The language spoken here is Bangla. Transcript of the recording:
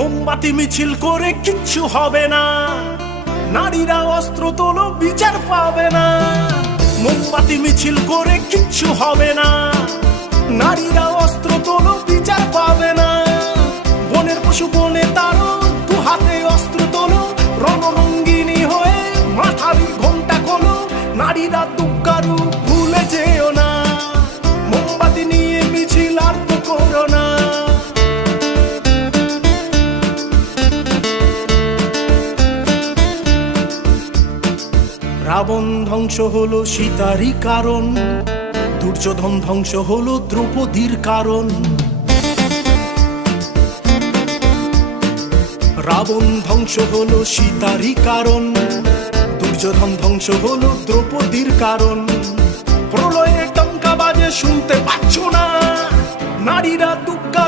মোমবাতি মিছিল করে কিচ্ছু হবে না, নারীরা অস্ত্র তোলো বিচার পাবে না। মোমবাতি মিছিল করে কিচ্ছু হবে না, নারীরা অস্ত্র তোলো বিচার পাবে না। বনের পশু বনে তারো, দু হাতে অস্ত্র তোলো, রণরঙ্গিনী হয়ে মাথারি ঘোমটা খোলো। নারীরা দুঃখারু ভুলে যেও না, মোমবাতি নিয়ে মিছিল আর তো করো না। রাবণ ধ্বংস হলো সীতারই কারণ, দুর্যোধন ধ্বংস হলো দ্রৌপদীর কারণ। রাবণ ধ্বংস হলো সীতারই কারণ, দুর্যোধন ধ্বংস হলো দ্রৌপদীর কারণ। প্রলয়ের টঙ্কা বাজে শুনতে পাচ্ছ না, নারীরা